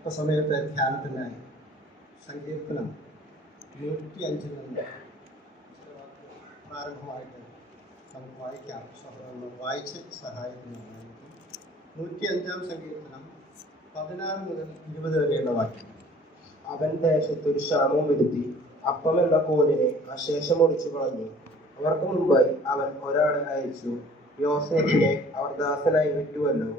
അല്പസമയത്തെ ധ്യാനത്തിനായി സങ്കീർത്തനം 105 നിന്ന് പ്രാരംഭമായിട്ട് നമുക്ക് വായിക്കാം. സഹോദരങ്ങൾ വായിച്ച് സഹായിക്കുന്നതാണ്. 105 സങ്കീർത്തനം 16 മുതൽ 20 വരെയുള്ള വാക്യം. അവൻ ദേശത്തൊരു ക്ഷാമം വരുത്തി, അപ്പം എന്ന കോലിനെ അശേഷം ഒടിച്ചു കളഞ്ഞു. അവർക്ക് മുമ്പായി അവൻ ഒരാളെ അയച്ചു, യോസേഫിനെ അവർ ദാസനായി വിറ്റുവല്ലോ.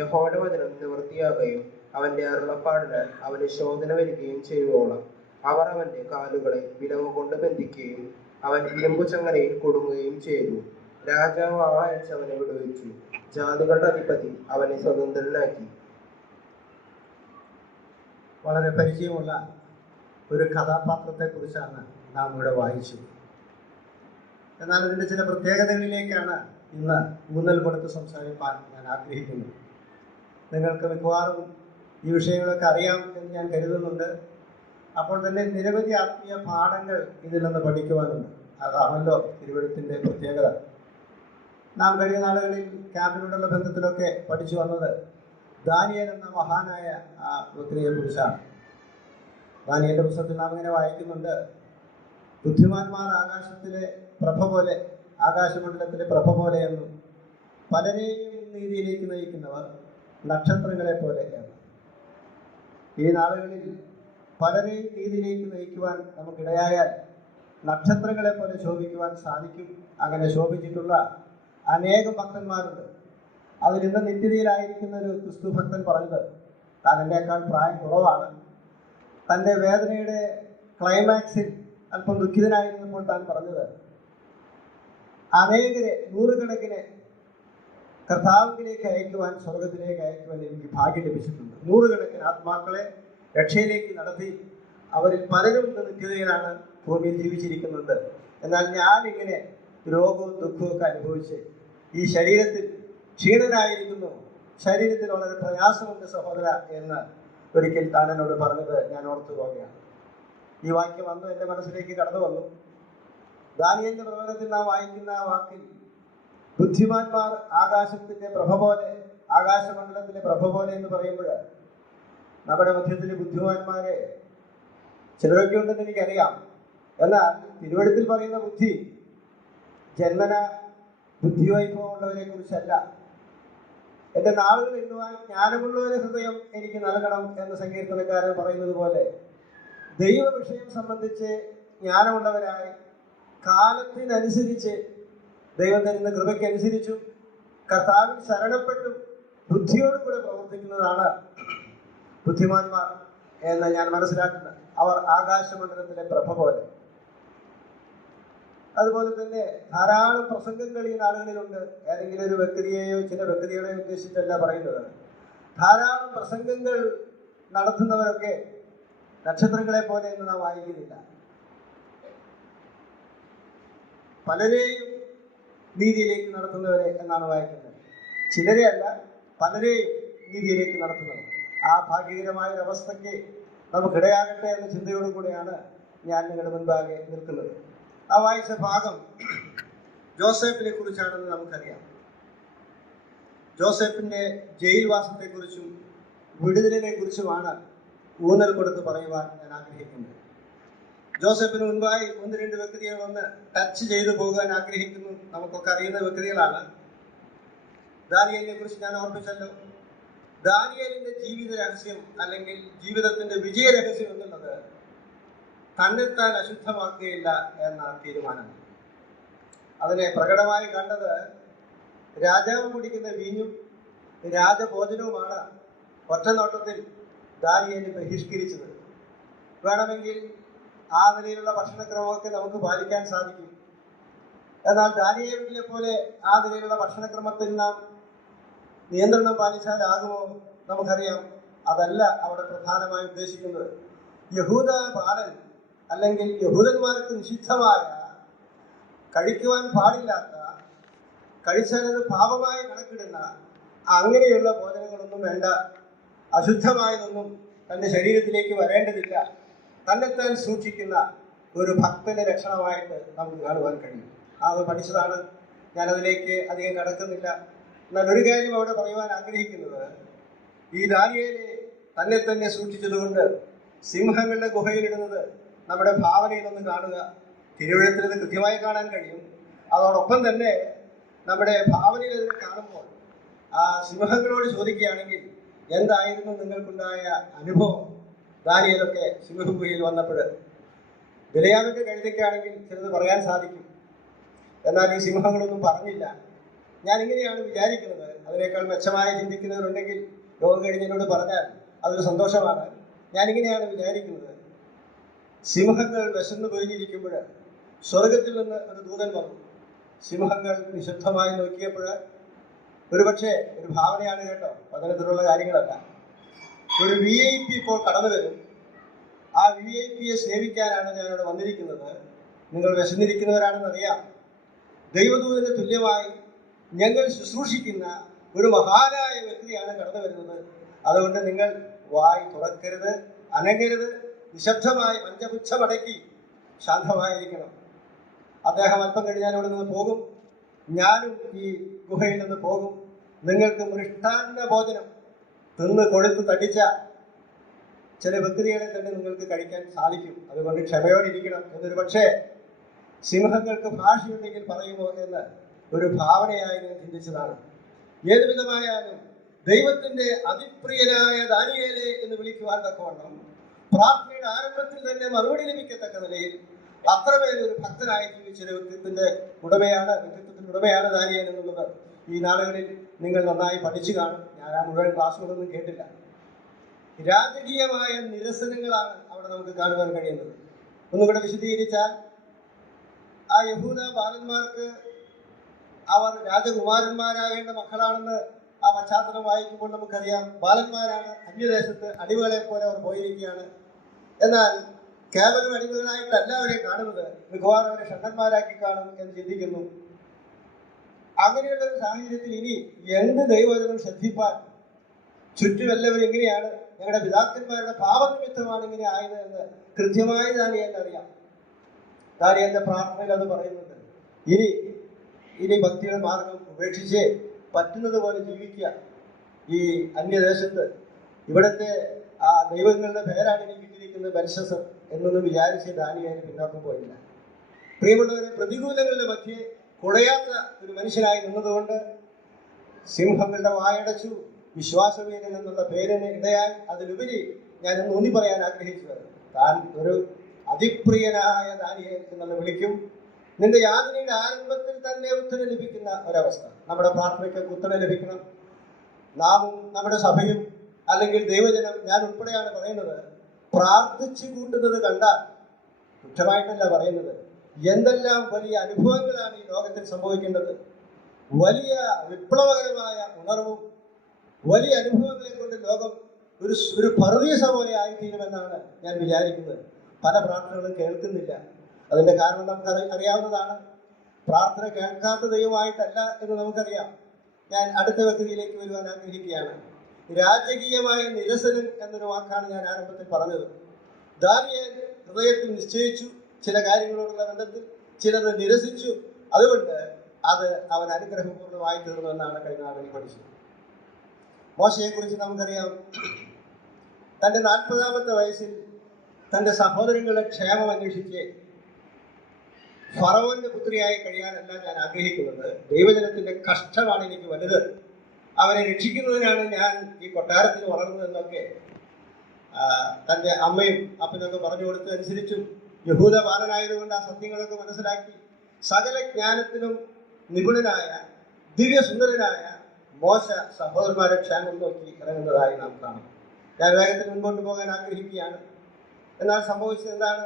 യഹോവയുടെ വചനം നിവൃത്തിയാകുകയും അവന്റെ അരുളപ്പാടിനാൽ അവന് ശോധന വരികയും ചെയ്യുവോളം അവർ അവന്റെ കാലുകളെ വിലങ്ങ് കൊണ്ട് ബന്ധിക്കുകയും അവൻ ഇരുമ്പു ചങ്ങലയിൽ കൊടുങ്ങുകയും ചെയ്തു. രാജാവ് ആളയച്ച് അവനെ വിടുവിച്ചു, ജാതികളുടെ അധിപതി അവനെ സ്വതന്ത്രനാക്കി. വളരെ പരിചയമുള്ള ഒരു കഥാപാത്രത്തെക്കുറിച്ചാണ് നാം ഇവിടെ വായിച്ചത്. എന്നാൽ അതിൻ്റെ ചില പ്രത്യേകതകളിലേക്കാണ് ഇന്ന് ഊന്നൽ കൊടുത്ത് സംസാരിക്കാൻ ഞാൻ ആഗ്രഹിക്കുന്നത്. നിങ്ങൾക്ക് മിക്കവാറും ഈ വിഷയങ്ങളൊക്കെ അറിയാം എന്ന് ഞാൻ കരുതുന്നുണ്ട്. അപ്പോൾ തന്നെ നിരവധി ആത്മീയ പാഠങ്ങൾ ഇതിൽ നിന്ന് പഠിക്കുവാനുണ്ട്. അതാണല്ലോ തിരുവഴുത്തിൻ്റെ പ്രത്യേകത. നാം കഴിഞ്ഞ നാളുകളിൽ ക്യാമ്പിനോടുള്ള ബന്ധത്തിലൊക്കെ പഠിച്ചു വന്നത് ദാനിയേൽ എന്ന മഹാനായ ആ വ്യക്തിയെ കുറിച്ചാണ്. ദാനിയേലിന്റെ പുസ്തകത്തിൽ നാം ഇങ്ങനെ വായിക്കുന്നുണ്ട്, ബുദ്ധിമാന്മാർ ആകാശത്തിലെ പ്രഭ പോലെ, ആകാശമണ്ഡലത്തിലെ പ്രഭ പോലെ എന്നും പലരെയും നീതിയിലേക്ക് നയിക്കുന്നവർ നക്ഷത്രങ്ങളെ പോലെയാണ്. ഈ നാളുകളിൽ പലരെയും നീതിയിലേക്ക് നയിക്കുവാൻ നമുക്കിടയായാൽ നക്ഷത്രങ്ങളെ പോലെ ശോഭിക്കുവാൻ സാധിക്കും. അങ്ങനെ ശോഭിച്ചിട്ടുള്ള അനേകം ഭക്തന്മാരുണ്ട്. അതിലിന്ന് നിത്യതയിലായിരിക്കുന്ന ഒരു ക്രിസ്തു ഭക്തൻ പറഞ്ഞത്, താൻ എന്നേക്കാൾ പ്രായം കുറവാണ്, തൻ്റെ വേദനയുടെ ക്ലൈമാക്സിൽ അല്പം ദുഃഖിതനായിരുന്നപ്പോൾ താൻ പറഞ്ഞത്, അനേകരെ നൂറുകണക്കിന് കർത്താവിലേക്ക് അയക്കുവാൻ, സ്വർഗത്തിലേക്ക് അയക്കുവാൻ എനിക്ക് ഭാഗ്യം ലഭിച്ചിട്ടുണ്ട്. നൂറുകണക്കിന് ആത്മാക്കളെ രക്ഷയിലേക്ക് നടത്തി അവരിൽ പലരും നിത്യതയിലാണ് ഭൂമിയിൽ ജീവിച്ചിരിക്കുന്നുണ്ട്. എന്നാൽ ഞാനിങ്ങനെ രോഗവും ദുഃഖവും ഒക്കെ അനുഭവിച്ച് ഈ ശരീരത്തിൽ ക്ഷീണനായിരിക്കുന്നു, ശരീരത്തിൽ വളരെ പ്രയാസമുണ്ട് സഹോദര എന്ന് ഒരിക്കൽ താൻ എന്നോട് പറഞ്ഞത് ഞാൻ ഓർത്തു പോവുകയാണ്. ഈ വാക്യം വന്നു എൻ്റെ മനസ്സിലേക്ക് കടന്നു വന്നു. ദാനിയേലിന്റെ പ്രവചനത്തിൽ നാം വായിക്കുന്ന ആ വാക്കിൽ ബുദ്ധിമാന്മാർ ആകാശത്തിന്റെ പ്രഭ പോലെ, ആകാശമണ്ഡലത്തിലെ പ്രഭ പോലെ എന്ന് പറയുമ്പോൾ നമ്മുടെ മധ്യത്തിലെ ബുദ്ധിമാന്മാരെ ചിലരൊക്കെ ഉണ്ടെന്ന് എനിക്കറിയാം. എന്നാൽ തിരുവഴുത്തിൽ പറയുന്ന ബുദ്ധി ജന്മന ബുദ്ധിവൈഭവമുള്ളവരെ കുറിച്ചല്ല. എൻ്റെ നാളുകൾ എണ്ണുവാൻ ജ്ഞാനമുള്ളവരെ ഹൃദയം എനിക്ക് നൽകണം എന്ന് സങ്കീർത്തനക്കാരൻ പറയുന്നത് പോലെ ദൈവ വിഷയം സംബന്ധിച്ച് ജ്ഞാനമുള്ളവരായി കാലത്തിനനുസരിച്ച് ദൈവം തരുന്ന കൃപയ്ക്കനുസരിച്ചും കർത്താവിൽ ശരണപ്പെട്ടും ബുദ്ധിയോടുകൂടെ പ്രവർത്തിക്കുന്നതാണ് ബുദ്ധിമാന്മാർ എന്ന് ഞാൻ മനസ്സിലാക്കുന്നത്. അവർ ആകാശമണ്ഡലത്തിലെ പ്രഭ പോലെ. അതുപോലെ തന്നെ ധാരാളം പ്രസംഗങ്ങൾ ഈ നാളുകളിലുണ്ട്. ഏതെങ്കിലും ഒരു വ്യക്തിയെയോ ചില വ്യക്തികളെയോ ഉദ്ദേശിച്ചല്ല പറയുന്നത്. ധാരാളം പ്രസംഗങ്ങൾ നടത്തുന്നവരൊക്കെ നക്ഷത്രങ്ങളെ പോലെ എന്ന് നാം വായിക്കുന്നില്ല. പലരെയും നീതിയിലേക്ക് നടത്തുന്നവരെ എന്നാണ് വായിക്കുന്നത്. ചിലരെ അല്ല, പലരെയും നീതിയിലേക്ക് നടത്തുന്നവർ. ആ ഭാഗ്യകരമായ ഒരു അവസ്ഥയ്ക്ക് നമുക്കിടയാകട്ടെ എന്ന ചിന്തയോടുകൂടെയാണ് ഞാൻ നിങ്ങളുടെ മുൻപാകെ നിൽക്കുന്നത്. ആ വായിച്ച ഭാഗം ജോസഫിനെ കുറിച്ചാണെന്ന് നമുക്കറിയാം. ജോസഫിന്റെ ജയിൽവാസത്തെക്കുറിച്ചും വിടുതലിനെ കുറിച്ചുമാണ് ഊന്നൽ കൊടുത്ത് പറയുവാൻ ഞാൻ ആഗ്രഹിക്കുന്നത്. ജോസഫിന് മുൻപായി 1-2 വ്യക്തികളൊന്ന് ടച്ച് ചെയ്തു പോകാൻ ആഗ്രഹിക്കുന്നു. നമുക്കൊക്കെ അറിയുന്ന വ്യക്തികളാണ്. ദാനിയേലിനെ കുറിച്ച് ഞാൻ ഓർമ്മിച്ചല്ലോ. ദാനിയേലിന്റെ ജീവിത രഹസ്യം അല്ലെങ്കിൽ ജീവിതത്തിന്റെ വിജയ രഹസ്യം എന്നുള്ളത് തന്നെത്താൻ അശുദ്ധമാക്കുകയില്ല എന്ന തീരുമാനം. അതിനെ പ്രകടമായി കണ്ടത് രാജാവ് കുടിക്കുന്ന വീഞ്ഞും രാജഭോജനവുമാണ് ഒറ്റ നോട്ടത്തിൽ ദാനിയേലിനെ ബഹിഷ്കരിച്ചത്. വേണമെങ്കിൽ ആ നിലയിലുള്ള ഭക്ഷണക്രമമൊക്കെ നമുക്ക് പാലിക്കാൻ സാധിക്കും. എന്നാൽ ദാനിയേലിനെ പോലെ ആ നിലയിലുള്ള ഭക്ഷണക്രമത്തിൽ നാം നിയന്ത്രണം പാലിച്ചാലാകുമോ? നമുക്കറിയാം, അതല്ല അവിടെ പ്രധാനമായി ഉദ്ദേശിക്കുന്നത്. യഹൂദ ബാലൻ അല്ലെങ്കിൽ യഹൂദന്മാർക്ക് നിഷിദ്ധമായ, കഴിക്കുവാൻ പാടില്ലാത്ത, കഴിച്ചാലത് പാപമായി കണക്കിടുന്ന അങ്ങനെയുള്ള ഭോജനങ്ങളൊന്നും വേണ്ട. അശുദ്ധമായതൊന്നും തൻ്റെ ശരീരത്തിലേക്ക് വരേണ്ടതില്ല. തന്നെത്താൻ സൂക്ഷിക്കുന്ന ഒരു ഭക്തന്റെ ലക്ഷണമായിട്ട് നമുക്ക് കാണുവാൻ കഴിയും. അത് പഠിച്ചതാണ്. ഞാനതിലേക്ക് അധികം കടക്കുന്നില്ല. എന്നാൽ ഒരു കാര്യം അവിടെ പറയുവാൻ ആഗ്രഹിക്കുന്നത്, ഈ ദാനിയേലെ തന്നെ തന്നെ സൂക്ഷിച്ചതുകൊണ്ട് സിംഹങ്ങളുടെ ഗുഹയിലിടുന്നത് നമ്മുടെ ഭാവനയിലൊന്ന് കാണുക. തിരുവഴുത്തിൽ ഇത് കൃത്യമായി കാണാൻ കഴിയും. അതോടൊപ്പം തന്നെ നമ്മുടെ ഭാവനയിൽ ഇതിനെ കാണുമ്പോൾ ആ സിംഹങ്ങളോട് ചോദിക്കുകയാണെങ്കിൽ എന്തായിരുന്നു നിങ്ങൾക്കുണ്ടായ അനുഭവം? ദാനിയേലൊക്കെ സിംഹഗുഹയിൽ വന്നപ്പോൾ ബിലയാമിന്റെ കഴുതയ്ക്കാണെങ്കിൽ ചിലത് പറയാൻ സാധിക്കും, എന്നാൽ ഈ സിംഹങ്ങളൊന്നും പറഞ്ഞില്ല. ഞാൻ ഇങ്ങനെയാണ് വിചാരിക്കുന്നത്. അതിനേക്കാൾ മെച്ചമായി ചിന്തിക്കുന്നവരുണ്ടെങ്കിൽ യോഗം കഴിഞ്ഞതിനോട് പറഞ്ഞാൽ അതൊരു സന്തോഷമാണ്. ഞാനിങ്ങനെയാണ് വിചാരിക്കുന്നത്. സിംഹങ്ങൾ വിശന്നു പൊരിഞ്ഞിരിക്കുമ്പോൾ സ്വർഗത്തിൽ നിന്ന് ഒരു ദൂതൻ വന്നു. സിംഹങ്ങൾ നിശബ്ദമായി നോക്കിയപ്പോൾ ഒരുപക്ഷെ ഒരു ഭാവനയാണ് കേട്ടോ, പതനത്തിലുള്ള കാര്യങ്ങളല്ല. ഒരു VIP ഇപ്പോൾ കടന്നു വരും. ആ VIPയെ സേവിക്കാനാണ് ഞാനിവിടെ വന്നിരിക്കുന്നത്. നിങ്ങൾ വിശന്നിരിക്കുന്നവരാണെന്നറിയാം. ദൈവദൂതന് തുല്യമായി ഞങ്ങൾ ശുശ്രൂഷിക്കുന്ന ഒരു മഹാനായ വ്യക്തിയാണ് കടന്നു വരുന്നത്. അതുകൊണ്ട് നിങ്ങൾ വായി തുറക്കരുത്, അനങ്ങരുത്, നിശബ്ദമായി പഞ്ചപുച്ഛമടക്കി ശാന്തമായിരിക്കണം. അദ്ദേഹം അല്പം കഴിഞ്ഞാൽ ഇവിടെ നിന്ന് പോകും. ഞാനും ഈ ഗുഹയിൽ നിന്ന് പോകും. നിങ്ങൾക്ക് മൃഷ്ടാന്ന ഭോജനം തിന്ന് കൊഴുത്ത് തടിച്ച ചില വ്യക്തികളെ തന്നെ നിങ്ങൾക്ക് കഴിക്കാൻ സാധിക്കും. അതുകൊണ്ട് ക്ഷമയോടിരിക്കണം. എന്നൊരു പക്ഷേ സിംഹങ്ങൾക്ക് ഭാഷയുണ്ടെങ്കിൽ പറയുമോ എന്ന് ഒരു ഭാവനയായി ഞാൻ ചിന്തിച്ചതാണ്. ഏതുവിധമായാലും ദൈവത്തിന്റെ അതിപ്രിയനായ ദാനിയേലേ എന്ന് വിളിക്കുവാൻ തക്കവണ്ണം പ്രാർത്ഥനയുടെ ആരംഭത്തിൽ തന്നെ മറുപടി ലഭിക്കത്തക്ക നിലയിൽ അത്രമേലൊരു ഭക്തനായി ജീവിച്ച വ്യക്തിത്വത്തിന്റെ ഉടമയാണ് ദാനിയേൽ എന്നുള്ളത് ഈ നാളുകളിൽ നിങ്ങൾ നന്നായി പഠിച്ചു കാണും. ഞാൻ ആ മുഴുവൻ ക്ലാസ്സുകളൊന്നും കേട്ടില്ല. രാജകീയമായ നിരസനങ്ങളാണ് അവിടെ നമുക്ക് കാണുവാൻ കഴിയുന്നത്. ഒന്നുകൂടെ വിശദീകരിച്ചാൽ, ആ യഹൂദ ബാലന്മാർക്ക് അവർ രാജകുമാരന്മാരാകേണ്ട മക്കളാണെന്ന് ആ പശ്ചാത്തലം വായിക്കുമ്പോൾ നമുക്കറിയാം. ബാലന്മാരാണ്, അന്യദേശത്ത് അടിമകളെ പോലെ അവർ പോയിരിക്കുകയാണ്. എന്നാൽ കേവലം അടിമകളായിട്ടല്ല അവരെ കാണുന്നത്, മിക്കവാറും അവരെ ഷണ്ടന്മാരാക്കി കാണും എന്ന് ചിന്തിക്കുന്നു. അങ്ങനെയുള്ള ഒരു സാഹചര്യത്തിൽ ഇനി എന്ത് ദൈവവചനം ശ്രദ്ധിപ്പാൻ? ചുറ്റും എല്ലാവരും എങ്ങനെയാണ്, ഞങ്ങളുടെ പിതാക്കന്മാരുടെ പാപനിമിത്തമാണ് ഇങ്ങനെ ആയത് എന്ന് കൃത്യമായി ദാനിയേലിന് അറിയാം. ദാനിയേലിന്റെ പ്രാർത്ഥനയിൽ അത് പറയുന്നുണ്ട്. ഇനി ഭക്തിയുടെ മാർഗം ഉപേക്ഷിച്ച് പറ്റുന്നത് പോലെ ജീവിക്കുക. ഈ അന്യദേശത്ത് ഇവിടുത്തെ ആ ദൈവങ്ങളുടെ പേരാണ് ഇനി കിട്ടിയിരിക്കുന്നത്, ബെൽഷസർ എന്നൊന്നും വിചാരിച്ച് ദാനിയേൽ പിന്നോക്കം പോയില്ല. പ്രിയമുള്ളവരെ, പ്രതികൂലങ്ങളുടെ മധ്യേ കുടയാത്ത ഒരു മനുഷ്യനായി നിന്നതുകൊണ്ട് സിംഹങ്ങളുടെ വായടച്ചു. വിശ്വാസവീരൻ എന്നുള്ള പേരിന് ഇടയായി അതിലുപരി ഞാൻ ഊന്നി പറയാൻ ആഗ്രഹിച്ചത്, താൻ ഒരു അതിപ്രിയനായ ദാനിയേൽ എന്നുള്ള വിളിക്കും. നിന്റെ യാതനയുടെ ആരംഭത്തിൽ തന്നെ ഉത്തരം ലഭിക്കുന്ന ഒരവസ്ഥ. നമ്മുടെ പ്രാർത്ഥനയ്ക്ക് ഉത്തരം ലഭിക്കണം. നാമും നമ്മുടെ സഭയും അല്ലെങ്കിൽ ദൈവജനം, ഞാൻ ഉൾപ്പെടെയാണ് പറയുന്നത്, പ്രാർത്ഥിച്ചു കൂട്ടുന്നത് കണ്ടാൽ, കുറ്റമായിട്ടല്ല പറയുന്നത്, എന്തെല്ലാം വലിയ അനുഭവങ്ങളാണ് ഈ ലോകത്തിൽ സംഭവിക്കേണ്ടത്. വലിയ വിപ്ലവകരമായ ഉണർവും വലിയ അനുഭവങ്ങളെ കൊണ്ട് ലോകം ഒരു പർദീസ പോലെ ആയിത്തീരുമെന്നാണ് ഞാൻ വിചാരിക്കുന്നത്. പല പ്രാർത്ഥനകളും കേൾക്കുന്നില്ല. അതിന്റെ കാരണം നമുക്ക് അറിയാവുന്നതാണ്. പ്രാർത്ഥന കേൾക്കാത്ത ദൈവമായിട്ടല്ല എന്ന് നമുക്കറിയാം. ഞാൻ അടുത്ത വ്യക്തിയിലേക്ക് വരുവാൻ ആഗ്രഹിക്കുകയാണ്. രാജകീയമായ നിരസനം എന്നൊരു വാക്കാണ് ഞാൻ ആരംഭത്തിൽ പറഞ്ഞത്. ദാനിയേൽ ഹൃദയത്തിൽ നിശ്ചയിച്ചു ചില കാര്യങ്ങളോടുള്ള ബന്ധത്തിൽ, ചിലത് നിരസിച്ചു. അതുകൊണ്ട് അത് അവൻ അനുഗ്രഹപൂർണ്ണമായി തീർന്നു എന്നാണ് കഴിഞ്ഞ നാളിൽ പഠിച്ചത്. മോശയെ കുറിച്ച് നമുക്കറിയാം. തൻ്റെ 40-ാമത്തെ വയസ്സിൽ തൻ്റെ സഹോദരങ്ങളുടെ ക്ഷേമം അന്വേഷിച്ച് ഫറവോന്റെ പുത്രിയായി കഴിയാനല്ല ഞാൻ ആഗ്രഹിക്കുന്നത്. ദൈവജനത്തിന്റെ കഷ്ടമാണ് എനിക്ക് വലുത്. അവരെ രക്ഷിക്കുന്നതിനാണ് ഞാൻ ഈ കൊട്ടാരത്തിൽ വളർന്നതെന്നൊക്കെ തൻ്റെ അമ്മയും അപ്പനൊക്കെ പറഞ്ഞു കൊടുത്തതനുസരിച്ചും യഹൂദ ബാലനായതുകൊണ്ട് ആ സത്യങ്ങളൊക്കെ മനസ്സിലാക്കി സകല ജ്ഞാനത്തിനും നിപുണനായ ദിവ്യസുന്ദരനായ മോശ സഹോദരന്മാരെ ക്ഷേമം നോക്കി ഇറങ്ങുന്നതായി നാം കാണും. ഞാൻ വേഗത്തിൽ മുൻപോട്ട് പോകാൻ ആഗ്രഹിക്കുകയാണ്. എന്നാൽ സംഭവിച്ചത് എന്താണ്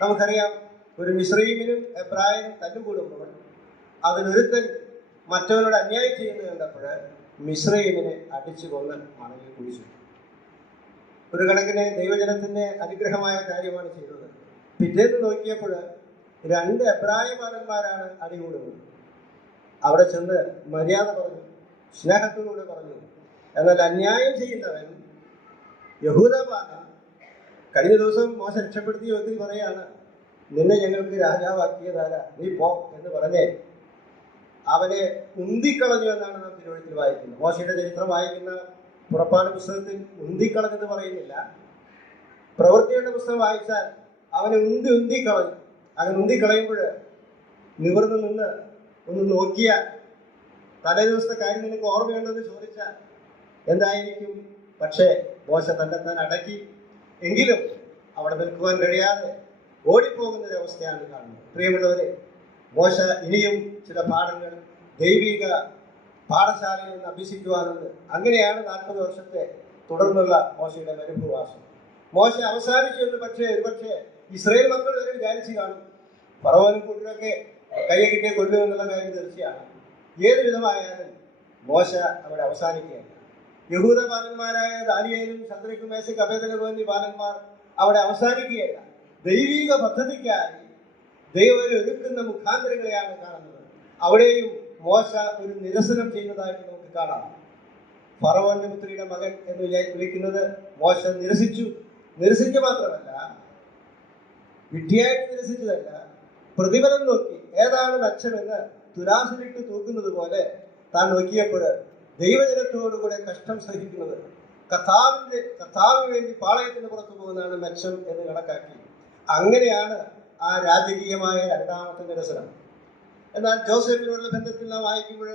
നമുക്കറിയാം. ഒരു മിസ്രയീമിനും എബ്രായനും തല്ലുകൂടുമ്പോൾ അതിലൊരുത്തൻ മറ്റവനോട് അന്യായം ചെയ്യുന്നത് കണ്ടപ്പോൾ മിസ്രയീമിനെ അടിച്ചു കൊന്ന് മണലിൽ കുഴിച്ചു. ഒരു കണക്കിന് ദൈവജനത്തിന്റെ അനുഗ്രഹമായ കാര്യമാണ് ചെയ്തത്. പിറ്റേന്ന് നോക്കിയപ്പോൾ 2 എബ്രായ ബാലന്മാരാണ് അടികൂടുന്നത്. അവിടെ ചെന്ന് മര്യാദ പറഞ്ഞു, സ്നേഹത്തോടുകൂടെ പറഞ്ഞു. എന്നാൽ അന്യായം ചെയ്യുന്നവൻ യഹൂദ ബാലൻ, കഴിഞ്ഞ ദിവസം മോശ രക്ഷപ്പെടുത്തിയ വ്യക്തി പറയാണ്, നിന്നെ ഞങ്ങൾക്ക് രാജാവാക്കിയതാരാ, നീ പോ എന്ന് പറഞ്ഞേ അവനെ ഉന്തിക്കളഞ്ഞു എന്നാണ് നാം തിരുവഴുത്തിൽ വായിക്കുന്നത്. മോശയുടെ ചരിത്രം വായിക്കുന്ന പുറപ്പാട് പുസ്തകത്തിൽ ഉന്തിക്കളഞ്ഞെന്ന് പറയുന്നില്ല. പ്രവൃത്തിയുടെ പുസ്തകം വായിച്ചാൽ അവനെ ഉന്തിക്കളഞ്ഞു. അങ്ങനെ ഉന്തിക്കളയുമ്പോൾ നിവർന്ന് നിന്ന് ഒന്ന് നോക്കിയാൽ, തലേ ദിവസത്തെ കാര്യം നിനക്ക് ഓർമ്മയുണ്ടോ എന്ന് ചോദിച്ചാൽ എന്തായിരിക്കും? പക്ഷേ മോശ തന്നെത്താൻ അടക്കി. എങ്കിലും അവിടെ നിൽക്കുവാൻ കഴിയാതെ ഓടിപ്പോകുന്നൊരവസ്ഥയാണ് കാണുന്നത്. പ്രിയമുള്ളവരെ, മോശ ഇനിയും ചില പാഠങ്ങൾ ദൈവിക പാഠശാലയിൽ നിന്ന് അഭ്യസിക്കുവാനുണ്ട്. അങ്ങനെയാണ് 40 വർഷത്തെ തുടർന്നുള്ള മോശയുടെ അനുഭവവാസം. മോശ അവസാനിച്ചു എന്ന് ഒരുപക്ഷെ ഇസ്രായേൽ മക്കൾ വരെ വിചാരിച്ചു കാണും. ഫറവോനും കൂട്ടരൊക്കെ കയ്യെ കിട്ടിയ കൊല്ലുമെന്നുള്ള കാര്യം തീർച്ചയാണ്. ഏത് വിധമായാലും മോശ അവിടെ അവസാനിക്കുകയാണ്. യഹൂദ ബാലന്മാരായ ദാനിയേലും ശദ്രക്കും മേശക്കും അബേദ്നെഗോ എന്നീ ബാലന്മാർ അവിടെ അവസാനിക്കുകയല്ല. ദൈവിക പദ്ധതിക്കായി ദൈവം ഒരുക്കുന്ന മുഖാന്തരങ്ങളെയാണ് കാണുന്നത്. അവിടെയും മോശ ഒരു നിരസനം ചെയ്യുന്നതായിട്ട് നമുക്ക് കാണാം. ഫറവോന്റെ പുത്രിയുടെ മകൻ എന്ന് വിളിക്കുന്നത് മോശ നിരസിക്കുക മാത്രമല്ല, വിഡ്ഢിയായിട്ട് നിരസിച്ചതല്ല, പ്രതിഫലം നോക്കി ഏതാണ് മെച്ചമെന്ന് തുലാസിലിട്ട് തൂക്കുന്നത് പോലെ താൻ നോക്കിയപ്പോൾ ദൈവജനത്തോടുകൂടെ കഷ്ടം സഹിക്കുന്നത്, കർത്താവിന് വേണ്ടി പാളയത്തിന് പുറത്തു പോകുന്നതാണ് മെച്ചം എന്ന് കണക്കാക്കി. അങ്ങനെയാണ് ആ രാജകീയമായ രണ്ടാമത്തെ നിരസനം. എന്നാൽ ജോസഫിനോടുള്ള ബന്ധത്തിൽ നാം വായിക്കുമ്പോൾ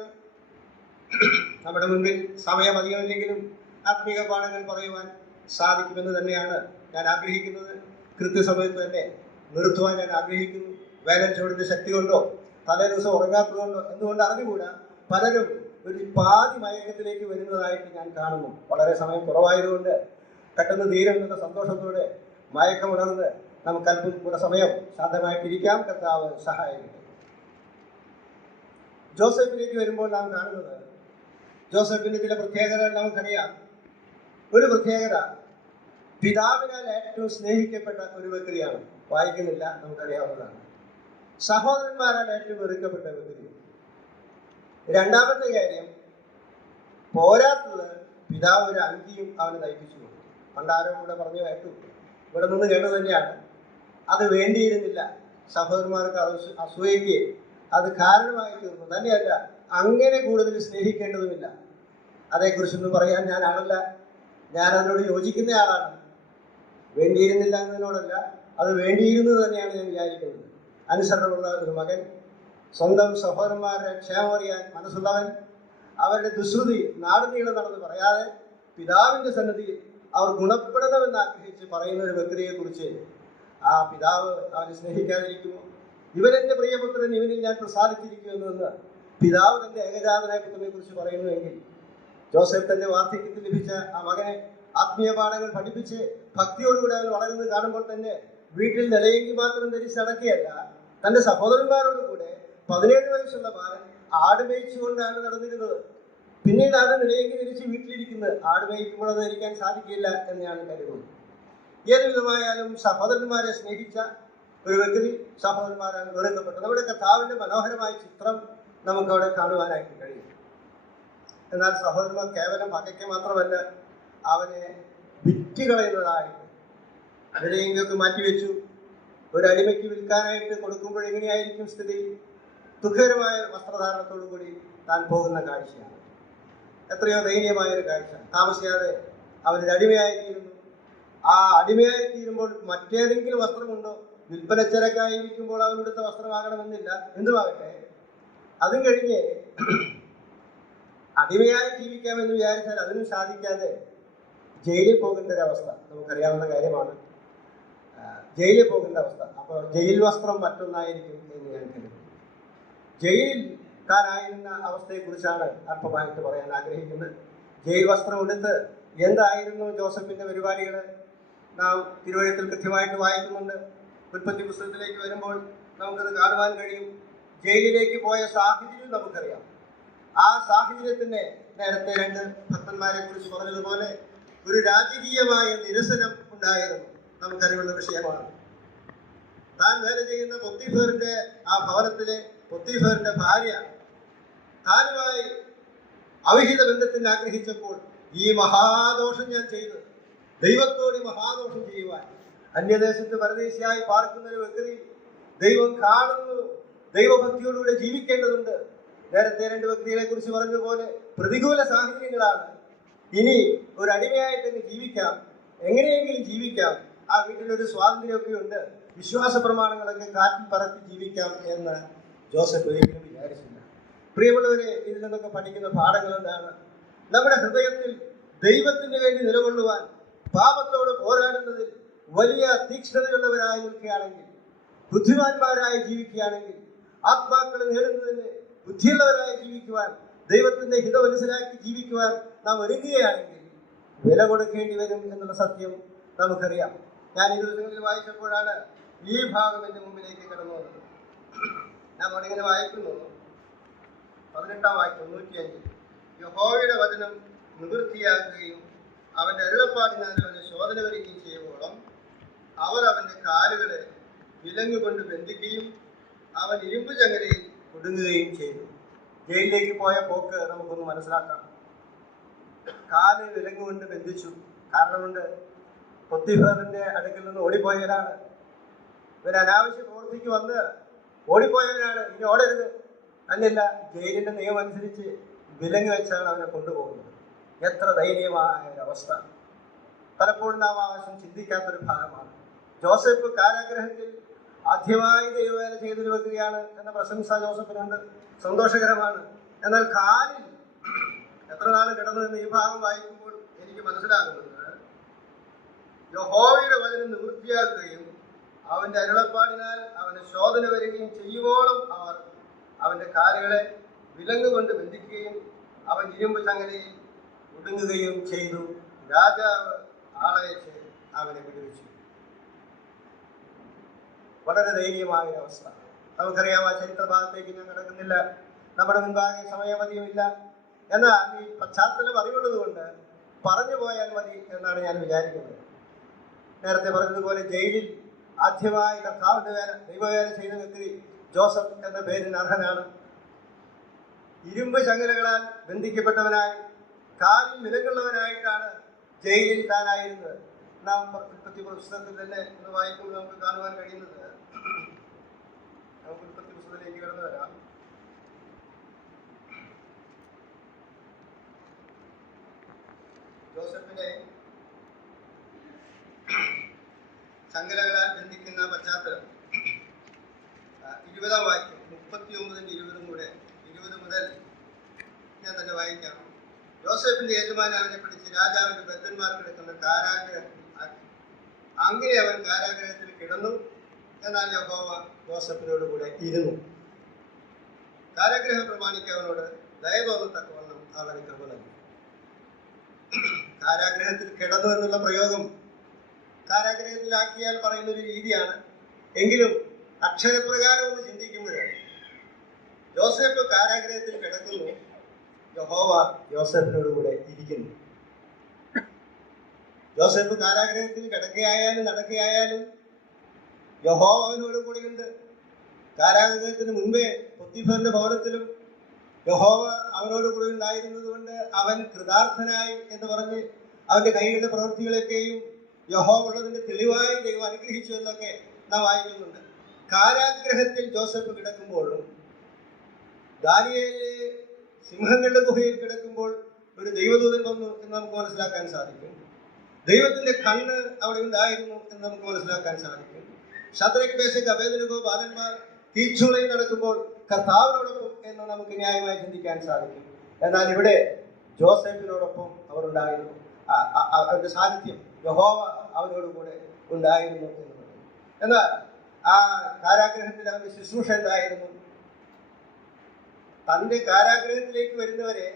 നമ്മുടെ മുൻപിൽ സമയം അധികമില്ലെങ്കിലും ആത്മീക പാഠങ്ങൾ പറയുവാൻ സാധിക്കുമെന്ന് തന്നെയാണ് ഞാൻ ആഗ്രഹിക്കുന്നത്. കൃത്യസമയത്ത് തന്നെ നിർത്തുവാൻ ഞാൻ ആഗ്രഹിക്കുന്നു. വേനൽച്ചൂടിന്റെ ശക്തി കൊണ്ടോ തലേ ദിവസം ഉറങ്ങാത്തതുകൊണ്ടോ എന്തുകൊണ്ട് അറിഞ്ഞുകൂടാ, പലരും ഒരു പാതി മയക്കത്തിലേക്ക് വരുന്നതായിട്ട് ഞാൻ കാണുന്നു. വളരെ സമയം കുറവായതുകൊണ്ട് പെട്ടെന്ന് തീരുമെന്നുള്ള സന്തോഷത്തോടെ മയക്കമുണർന്ന് നമുക്ക് അല്പം കൂടെ സമയം ശാന്തമായിട്ടിരിക്കാം. കർത്താവ് സഹായിക്കട്ടെ. ജോസഫിലേക്ക് വരുമ്പോൾ നാം കാണുന്നത്, ജോസഫിന്റെ ചില പ്രത്യേകതകൾ നമുക്കറിയാം. ഒരു പ്രത്യേകത, പിതാവിനാൽ ഏറ്റവും സ്നേഹിക്കപ്പെട്ട ഒരു വ്യക്തിയാണ്. വായിക്കുന്നില്ല, നമുക്കറിയാവുന്നതാണ്. സഹോദരന്മാരാൽ ഏറ്റവും വെറുക്കപ്പെട്ട വ്യക്തി. രണ്ടാമത്തെ കാര്യം, പോരാത്തത് പിതാവ് ഒരു അങ്കിയും അവന് തയ്പ്പിച്ചു കൊടുത്തു. പണ്ടാരോ കൂടെ പറഞ്ഞു കേട്ടു, ഇവിടെ നിന്ന് കേട്ടു തന്നെയാണ്. അത് വേണ്ടിയിരുന്നില്ല. സഹോദരന്മാർക്ക് അസൂയയ്ക്ക് അത് കാരണമായി തീർന്നു. തന്നെയല്ല, അങ്ങനെ കൂടുതൽ സ്നേഹിക്കേണ്ടതുമില്ല. അതേക്കുറിച്ചൊന്നും പറയാൻ ഞാൻ അതിനോട് യോജിക്കുന്ന ആളാണ്. വേണ്ടിയിരുന്നില്ല എന്നതിനോടല്ല, അത് വേണ്ടിയിരുന്നത് തന്നെയാണ് ഞാൻ വിചാരിക്കുന്നത്. അനുസരണമുള്ള ഒരു മകൻ, സ്വന്തം സഹോദരന്മാരുടെ ക്ഷേമം അറിയാൻ മനസ്സുള്ളവൻ, അവരുടെ ദുശ്രുതി നാടുനീളം നടന്ന് പറയാതെ പിതാവിന്റെ സന്നിധിയിൽ അവർ ഗുണപ്പെടണമെന്ന് ആഗ്രഹിച്ച് പറയുന്ന ഒരു വ്യക്തിയെ കുറിച്ച് ആ പിതാവ് അവനെ സ്നേഹിക്കാതിരിക്കുമോ? ഇവനെന്റെ പ്രിയപുത്രൻ, ഇവനിൽ ഞാൻ പ്രസാദിച്ചിരിക്കുമെന്ന് പിതാവ് തന്റെ ഏകജാതനായ പുത്രനെ കുറിച്ച് പറയുന്നുവെങ്കിൽ, ജോസഫ് തന്റെ വാർദ്ധക്യത്തിൽ ലഭിച്ച ആ മകനെ ആത്മീയ പാഠങ്ങൾ പഠിപ്പിച്ച് ഭക്തിയോടുകൂടെ അവൻ വളരുന്നത് കാണുമ്പോൾ തന്നെ വീട്ടിൽ നിലയെങ്കി മാത്രം ധരിച്ച് നടക്കുകയല്ല, തന്റെ സഹോദരന്മാരോട് കൂടെ 17 വയസ്സുള്ള ബാലൻ ആട് മേയിച്ചുകൊണ്ടാണ് നടന്നിരുന്നത്. പിന്നീട് ആട് നിലയെങ്കി ധരിച്ച് വീട്ടിലിരിക്കുന്നത്. ആട് മേയിക്കുമ്പോൾ അത് ധരിക്കാൻ സാധിക്കില്ല എന്ന് ഞാൻ കരുതുന്നു. ഏത് വിധമായാലും സഹോദരന്മാരെ സ്നേഹിച്ച ഒരു വ്യക്തി സഹോദരന്മാരാണ് വെറുക്കപ്പെട്ടത്. നമ്മുടെ കർത്താവിന്റെ മനോഹരമായ ചിത്രം നമുക്ക് അവിടെ കാണുവാനായിട്ട് കഴിയും. എന്നാൽ സഹോദരന്മാർ കേവലം പകയ്ക്ക് മാത്രമല്ല, അവനെ വിറ്റുകളയുന്നതായിട്ട് അതിലെയൊക്കെ മാറ്റിവെച്ചു. ഒരു അടിമയ്ക്ക് വിൽക്കാനായിട്ട് കൊടുക്കുമ്പോൾ എങ്ങനെയായിരിക്കും സ്ഥിതി? ദുഃഖകരമായ വസ്ത്രധാരണത്തോടു കൂടി താൻ പോകുന്ന കാഴ്ചയാണ്. എത്രയോ ദയനീയമായ ഒരു കാഴ്ച. താമസിയാതെ അവനൊരു അടിമയായിത്തീരുന്നു. ആ അടിമയായിത്തീരുമ്പോൾ മറ്റേതെങ്കിലും വസ്ത്രമുണ്ടോ? വിൽപ്പനച്ചരക്കായിരിക്കുമ്പോൾ അവനെടുത്ത വസ്ത്രമാകണമെന്നില്ല. എന്തുമാകട്ടെ, അതും കഴിഞ്ഞ് അടിമയായി ജീവിക്കാമെന്ന് വിചാരിച്ചാൽ അതിനും സാധിക്കാതെ ജയിലിൽ പോകേണ്ട ഒരവസ്ഥ നമുക്കറിയാവുന്ന കാര്യമാണ്. ജയിലിൽ പോകേണ്ട അവസ്ഥ. അപ്പോൾ ജയിൽ വസ്ത്രം മറ്റൊന്നായിരിക്കും എന്ന് ഞാൻ കരുതുന്നു. ജയിലിൽ താനായിരുന്ന അവസ്ഥയെക്കുറിച്ചാണ് അല്പമായിട്ട് പറയാൻ ആഗ്രഹിക്കുന്നത്. ജയിൽ വസ്ത്രം എടുത്ത് എന്തായിരുന്നു ജോസഫിന്റെ പരിപാടികൾ നാം തിരുവഴുത്തിൽ കൃത്യമായിട്ട് വായിക്കുന്നുണ്ട്. ഉൽപ്പത്തി പുസ്തകത്തിലേക്ക് വരുമ്പോൾ നമുക്കത് കാണുവാൻ കഴിയും. ജയിലിലേക്ക് പോയ സാഹചര്യം നമുക്കറിയാം. ആ സാഹചര്യത്തിന് നേരത്തെ 2 ഭക്തന്മാരെ കുറിച്ച് പറഞ്ഞതുപോലെ ഒരു രാജകീയമായ നിരസനം ഉണ്ടായിരുന്നു. നമുക്കറിവുള്ള വിഷയമാണ്. താൻ വേല ചെയ്യുന്ന പൊത്തിഫേറിന്റെ ആ ഭവനത്തിലെ പൊത്തിഫേറിന്റെ ഭാര്യ താനുമായി അവിഹിത ബന്ധത്തിന് ആഗ്രഹിച്ചപ്പോൾ, ഈ മഹാദോഷം ഞാൻ ചെയ്തു, ദൈവത്തോട് മഹാദോഷം ചെയ്യുവാൻ അന്യദേശത്ത് പരദേശിയായി പാർക്കുന്ന ഒരു വ്യക്തി ദൈവം കാണുന്നു, ദൈവഭക്തിയോടുകൂടെ ജീവിക്കേണ്ടതുണ്ട്. നേരത്തെ 2 വ്യക്തികളെ കുറിച്ച് പറഞ്ഞതുപോലെ പ്രതികൂല സാഹചര്യങ്ങളാണ് ഇനി ഒരു അടിമയായിട്ട് ജീവിക്കാം, എങ്ങനെയെങ്കിലും ജീവിക്കാം, ആ വീട്ടിലൊരു സ്വാതന്ത്ര്യമൊക്കെ ഉണ്ട്, വിശ്വാസ പ്രമാണങ്ങളൊക്കെ കാറ്റിൽ പറത്തി ജീവിക്കാം എന്ന് ജോസഫ് ഒരിക്കലും വിചാരിച്ചില്ല. പ്രിയമുള്ളവരെ, ഇതിൽ നിന്നൊക്കെ പഠിക്കുന്ന പാഠങ്ങൾ എന്താണ്? നമ്മുടെ ഹൃദയത്തിൽ ദൈവത്തിന് വേണ്ടി നിലകൊള്ളുവാൻ, പാപത്തോട് പോരാടുന്നതിൽ വലിയ തീക്ഷ്ണതയുള്ളവരായി നിൽക്കുകയാണെങ്കിൽ, ബുദ്ധിമാന്മാരായി ജീവിക്കുകയാണെങ്കിൽ, ആത്മാക്കളെ നേടുന്നതിന് ബുദ്ധിയുള്ളവരായി ജീവിക്കുവാൻ, ദൈവത്തിന്റെ ഹിതം മനസ്സിലാക്കി ജീവിക്കുവാൻ നാം ഒരുങ്ങുകയാണെങ്കിൽ വില കൊടുക്കേണ്ടി വരും എന്നുള്ള സത്യം നമുക്കറിയാം. ഞാൻ ഈ ദിവസങ്ങളിൽ വായിച്ചപ്പോഴാണ് ഈ ഭാഗം എൻ്റെ മുമ്പിലേക്ക് കടന്നു വന്നത്. ഞാൻ അവിടെ ഇങ്ങനെ വായിക്കുന്നു, 18-ാം വാക്യം 105. യഹോവയുടെ വചനം നിവൃത്തിയാക്കുകയും അവന്റെ അരുളപ്പാടിനാൽ അവനെ ശോധന വരികയും ചെയ്യുമ്പോഴും അവർ അവന്റെ കാലുകളെ വിലങ്ങുകൊണ്ട് ബന്ധിക്കുകയും അവൻ ഇരുമ്പ് ചങ്ങലയിൽ കുടുങ്ങുകയും ചെയ്തു. ജയിലിലേക്ക് പോയ പോക്ക് നമുക്കൊന്ന് മനസ്സിലാക്കാം. കാല് വിലങ്ങുകൊണ്ട് ബന്ധിച്ചു. കാരണമുണ്ട്, പൊത്തിഫറിന്റെ അടുക്കൽ നിന്ന് ഓടിപ്പോയവരാണ്. ഇവർ അനാവശ്യ പ്രവൃത്തിക്ക് വന്ന് ഓടിപ്പോയവരാണ്. ഇനി ഓടരുത്. അല്ലല്ല, ജയിലിന്റെ നിയമം അനുസരിച്ച് വിലങ്ങ് വെച്ചാണ് അവനെ കൊണ്ടുപോകുന്നത്. എത്ര ദയനീയമായ ഒരവസ്ഥ! പലപ്പോഴും നാം ആവശ്യം ചിന്തിക്കാത്തൊരു ഭാഗമാണ്. ജോസഫ് കാരാഗ്രഹത്തിൽ ആദ്യമായി ദൈവവേല ചെയ്തൊരു വ്യക്തിയാണ് എന്ന പ്രശംസ ജോസഫിനുണ്ട്, സന്തോഷകരമാണ്. എന്നാൽ കാലിൽ എത്ര നാൾ കിടന്നു എന്ന് ഈ ഭാഗം വായിക്കുമ്പോൾ എനിക്ക് മനസ്സിലാകുന്നത്, യഹോവയുടെ വചനം നിവൃത്തിയാക്കുകയും അവന്റെ അരുളപ്പാടിനാൽ അവന് ശോധന വരികയും ചെയ്യുവോളം അവർ അവന്റെ കാലുകളെ വിലങ്ങുകൊണ്ട് ബന്ധിക്കുകയും അവൻ ഇരുമ്പ് ചങ്ങലയിൽ ഒടുങ്ങുകയും ചെയ്തു. രാജാവ് ആളയച്ച് അവനെ വിടുവിച്ചു. വളരെ ദയനീയമായ അവസ്ഥ. നമുക്കറിയാം, ആ ചരിത്ര ഭാഗത്തേക്ക് ഞാൻ കിടക്കുന്നില്ല, നമ്മുടെ മുൻപാകെ സമയമധികമില്ല. എന്നാൽ ഈ പശ്ചാത്തലം അറിവുള്ളത് കൊണ്ട് പറഞ്ഞു പോയാൽ മതി എന്നാണ് ഞാൻ വിചാരിക്കുന്നത്. നേരത്തെ പറഞ്ഞതുപോലെ ജയിലിൽ ആദ്യമായി കർത്താവിന്റെ വേല, ദൈവവേല ചെയ്ത വ്യക്തി ജോസഫ് എന്ന പേരിന് അർഹനാണ്. ഇരുമ്പ് ചങ്ങലകളാൽ ബന്ധിക്കപ്പെട്ടവനായി, കാലിൽ വിലങ്ങുള്ളവനായിട്ടാണ് ജയിലിൽ താനായിരുന്നത്. നാം ഉൽപ്പത്തി പുസ്തകത്തിൽ തന്നെ ഒന്ന് വായിക്കുമ്പോൾ നമുക്ക് കാണുവാൻ കഴിയുന്നത്, നമുക്ക് ഉൽപ്പത്തി പുസ്തകത്തിലേക്ക് കടന്നു വരാം. ജോസഫിനെ ചങ്ങലകളാൽ ബന്ധിക്കുന്ന പശ്ചാത്തലം 20-ാം വാക്യം 39-ന്റെ 20 കൂടെ 20 മുതൽ ഞാൻ തന്നെ വായിക്കാം. ജോസഫിന്റെ യജമാനൻ അവനെ പിടിച്ച് രാജാവിന്റെ ബദ്ധന്മാർ കിടക്കുന്ന കാരാഗ്രഹത്തിൽ ആക്കി. അങ്ങനെ അവൻ കാരാഗ്രഹത്തിൽ കിടന്നു. എന്നാൽ യഹോവ ജോസഫിനോട് കൂടെ ഇരുന്നു. കാരാഗ്രഹം പ്രമാണിക്ക് അവനോട് ദയ തോന്നത്തക്കവണ്ണം അവന് കൃപ നൽകി. കാരാഗ്രഹത്തിൽ കിടന്നു എന്നുള്ള പ്രയോഗം കാരാഗ്രഹത്തിലാക്കിയാൽ പറയുന്നൊരു രീതിയാണ്. എങ്കിലും അക്ഷരപ്രകാരം ഒന്ന് ചിന്തിക്കുമ്പോൾ ജോസഫ് കാരാഗ്രഹത്തിൽ കിടക്കുന്നു, യഹോവ ജോസഫിനോട് കൂടെ ഇരിക്കുന്നു. ജോസഫ് കാരാഗ്രഹത്തിൽ കിടക്കുകയായാലും നടക്കുകയായാലും യഹോവ അവനോട് കൂടെയുണ്ട്. കാരാഗ്രഹത്തിന് മുൻപേ പൊത്തിഫറിന്റെ ഭവനത്തിലും യഹോവ അവനോട് കൂടെ ഉണ്ടായിരുന്നത് കൊണ്ട് അവൻ കൃതാർത്ഥനായി എന്ന് പറഞ്ഞ് അവന്റെ കൈകളുടെ പ്രവൃത്തികളൊക്കെയും യഹോവ ഉള്ളതിന്റെ തെളിവായി ദൈവം അനുഗ്രഹിച്ചു എന്നൊക്കെ നാം വായിക്കുന്നുണ്ട്. കാരാഗ്രഹത്തിൽ ജോസഫ് കിടക്കുമ്പോഴും ദാനിയേല് സിംഹങ്ങളുടെ ഗുഹയിൽ കിടക്കുമ്പോൾ ഒരു ദൈവദൂതൻ വന്നു എന്ന് നമുക്ക് മനസ്സിലാക്കാൻ സാധിക്കും. ദൈവത്തിന്റെ കണ്ണ് അവിടെ ഉണ്ടായിരുന്നു എന്ന് നമുക്ക് മനസ്സിലാക്കാൻ സാധിക്കും. ശദ്രക്ക്, മേശക്ക്, അബേദ്നെഗോ ബാലന്മാർ തീച്ചൂളയിൽ നടക്കുമ്പോൾ കർത്താവിനോടൊപ്പം എന്ന് നമുക്ക് ന്യായമായി ചിന്തിക്കാൻ സാധിക്കും. എന്നാൽ ഇവിടെ ജോസഫിനോടൊപ്പം അവർ ഉണ്ടായിരുന്നു. അവരുടെ സാന്നിധ്യം, യഹോവ അവരോട് കൂടെ ഉണ്ടായിരുന്നു എന്ന് പറയുന്നു. എന്നാൽ ആ കാരാഗ്രഹത്തിൽ അവന്റെ ശുശ്രൂഷ എന്തായിരുന്നു? തന്റെ കാരാഗ്രഹത്തിലേക്ക് വരുന്നവരെ,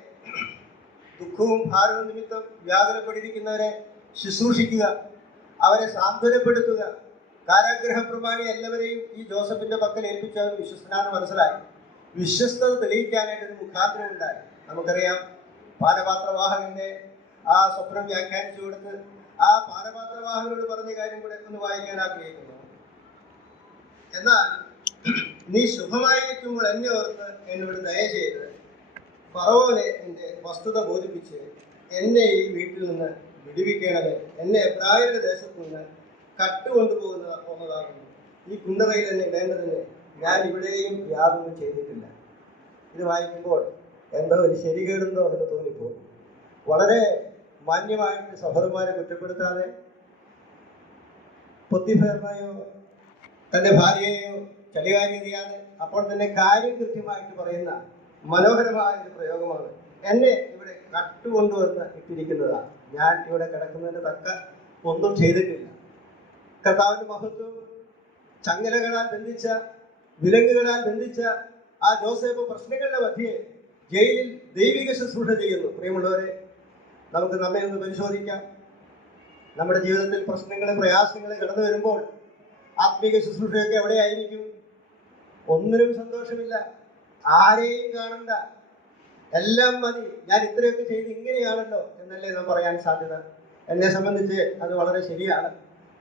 ദുഃഖവും ഭാരവും നിമിത്തം വ്യാകുലപ്പെട്ടിരിക്കുന്നവരെ ശുശ്രൂഷിക്കുക, അവരെ സാന്ത്വനപ്പെടുത്തുക. കാരാഗ്രഹ പ്രമാണി എല്ലാവരെയും ഈ ജോസഫിന്റെ പക്കൽ ഏൽപ്പിച്ചവർ വിശ്വസ്തനാണ് മനസ്സിലായി. വിശ്വസ്തത തെളിയിക്കാനായിട്ട് ഒരു മുഖാന്തരം ഉണ്ടായി. നമുക്കറിയാം, പാനപാത്രവാഹകന്റെ ആ സ്വപ്നം വ്യാഖ്യാനിച്ചു കൊടുത്ത് ആ പാനപാത്രവാഹകനോട് പറഞ്ഞ കാര്യം കൂടെ ഒന്ന് വായിക്കാൻ ആഗ്രഹിക്കുന്നു. എന്നാൽ നീ ശുഭമായിരിക്കുമ്പോൾ എന്നെ ഓർത്ത് എന്നോട് ദയചെയ്ത് ഫറവോനെ എന്റെ വസ്തുത ബോധിപ്പിച്ച് എന്നെ ഈ വീട്ടിൽ നിന്ന് വിടുവിക്കണമേ. എന്നെ എബ്രായരുടെ ദേശത്തു നിന്ന് കട്ടുകൊണ്ടുപോകുന്നതാകുന്നു. ഈ കുണ്ടറയിൽ എന്നെ ഇടേണ്ടതിന് ഞാൻ ഇവിടെയും യാതൊന്നും ചെയ്തിട്ടില്ല. ഇത് വായിക്കുമ്പോൾ എന്തോ ഒരു ശരികേടുണ്ടോ എന്ന് തോന്നിപ്പോകും. വളരെ മാന്യമായിട്ട് സഹോദരന്മാരെ കുറ്റപ്പെടുത്താതെ പൊത്തിഫേറിനെയോ തന്റെ ഭാര്യയെയോ ചളികാരി അറിയാതെ അപ്പോൾ തന്നെ കാര്യം കൃത്യമായിട്ട് പറയുന്ന മനോഹരമായ ഒരു പ്രയോഗമാണ്. എന്നെ ഇവിടെ കട്ടുകൊണ്ടുവന്ന് ഇട്ടിരിക്കുന്നതാണ്, ഞാൻ ഇവിടെ കിടക്കുന്നതിന് തക്ക ഒന്നും ചെയ്തിട്ടില്ല. കർത്താവിന്റെ മഹത്വം ചങ്ങലകളാൽ ബന്ധിച്ച, വിലങ്ങുകളാൽ ബന്ധിച്ച ആ ജോസഫ് പ്രശ്നങ്ങളുടെ മധ്യേ ജയിലിൽ ദൈവിക ശുശ്രൂഷ ചെയ്യുന്നു. പ്രിയമുള്ളവരെ, നമുക്ക് നമ്മെ ഒന്ന് പരിശോധിക്കാം. നമ്മുടെ ജീവിതത്തിൽ പ്രശ്നങ്ങൾ, പ്രയാസങ്ങൾ കടന്നു വരുമ്പോൾ ആത്മീക ശുശ്രൂഷയൊക്കെ എവിടെയായിരിക്കും? ഒന്നിനും സന്തോഷമില്ല, ആരെയും കാണണ്ട, എല്ലാം മതി, ഞാൻ ഇത്രയൊക്കെ ചെയ്ത് ഇങ്ങനെയാണല്ലോ എന്നല്ലേ നാം പറയാൻ സാധ്യത. എന്നെ സംബന്ധിച്ച് അത് വളരെ ശരിയാണ്,